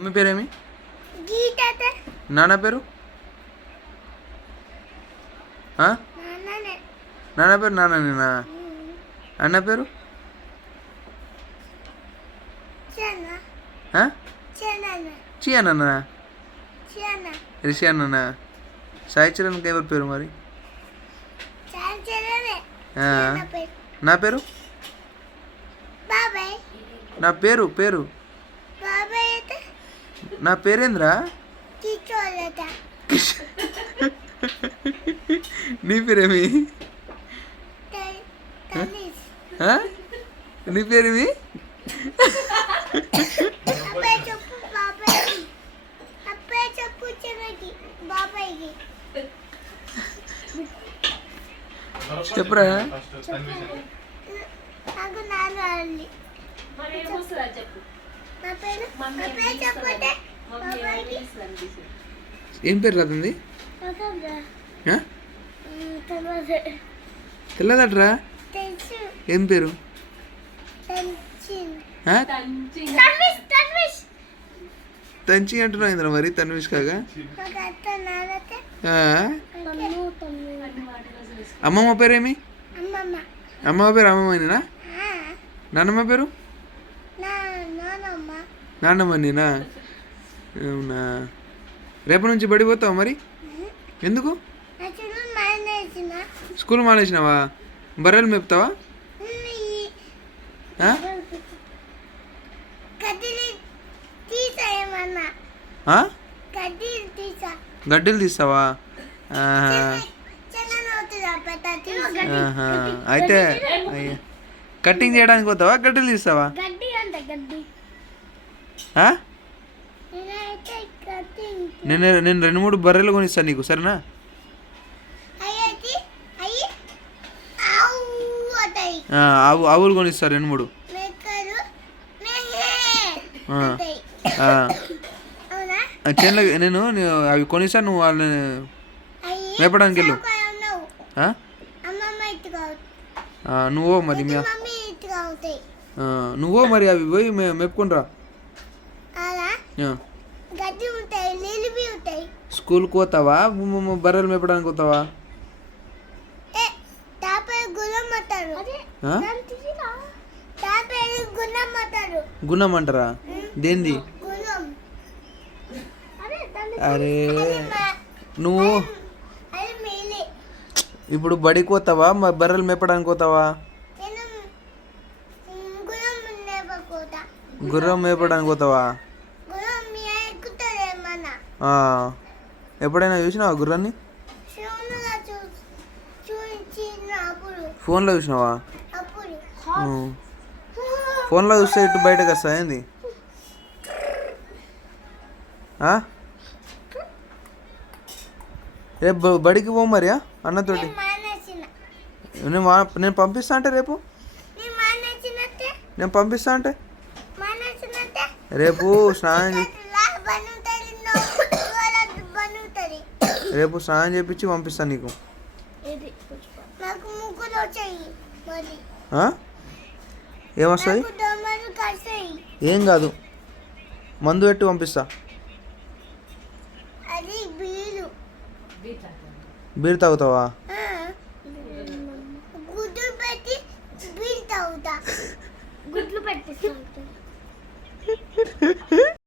Mummy పేరేమి? గీత. నాన్న పేరు? నాన్ననే. నాన్న పేరు నాన్ననేనా? అన్న పేరు? చి అన్న. రిషి అన్న. సాయి చరణ్కి ఎవరి పేరు మరి? నా పేరు? బాబాయ్. నా పేరు పేరు బాబాయ్ నా పేరేంద్రా? కిచోలట. నీ పేరేమి? తనీష్. నీ పేరేమి? అప్పే చెప్పు బాబాయ్కి. అప్పే చెప్పు చిన్నకి బాబాయ్కి. చెప్పురా. నాకు నాన్న అల్లి. నా పేరు అప్పే చెప్పుతే బాబాయ్కి. ఏం పేరు రాదండి? తెల్లదట్రా. ఏం పేరు? తంచి అంటున్నావు ఇంద్ర మరి తన్విష్ కాగా. అమ్మమ్మ పేరేమి? అమ్మమ్మ పేరు అమ్మమ్మనేనా? నాన్నమ్మ పేరు? నాన్నమ్మనేనా? అవునా. రేపటి నుంచి బడి పోతావా మరి? ఎందుకు? స్కూల్ మానేసినావా? బర్రెలు మేపుతావా? గడ్డీలు తీస్తావా? అయితే కటింగ్ చేయడానికి పోతావా? గడ్డీలు తీస్తావా? నేను 2-3 బర్రెలు కొనిస్తాను నీకు, సరేనా? ఆవులు కొనిస్తారు 2-3. నేను అవి కొనిస్తాను, నువ్వు వాళ్ళని మేపడానికి వెళ్ళు. నువ్వో మరి నువ్వో మరి అవి పోయి మేపుకుంటరా. స్కూల్కి పోతావా? బర్రెలు మేపడానికి పోతావా? గుణం అంటారా? దేంది? అరే నువ్వు ఇప్పుడు బడికి పోతావా? బర్రెలు మేపడానికి పోతావా? గుర్రం మేపడానికి పోతావా? ఎప్పుడైనా చూసినావా గుర్రాన్ని? ఫోన్లో చూసినావా? ఫోన్లో చూస్తే ఇటు బయటకు వస్తా ఏంది? రేపు బడికి పో మరి అన్నతోటి. నేను పంపిస్తా అంటే రేపు నేను పంపిస్తా అంటే రేపు స్నానం చేపించి పంపిస్తాను నీకు. ఏమొస్తాయి? ఏం కాదు, మందు పెట్టి పంపిస్తా. బీర్ తాగుతావా?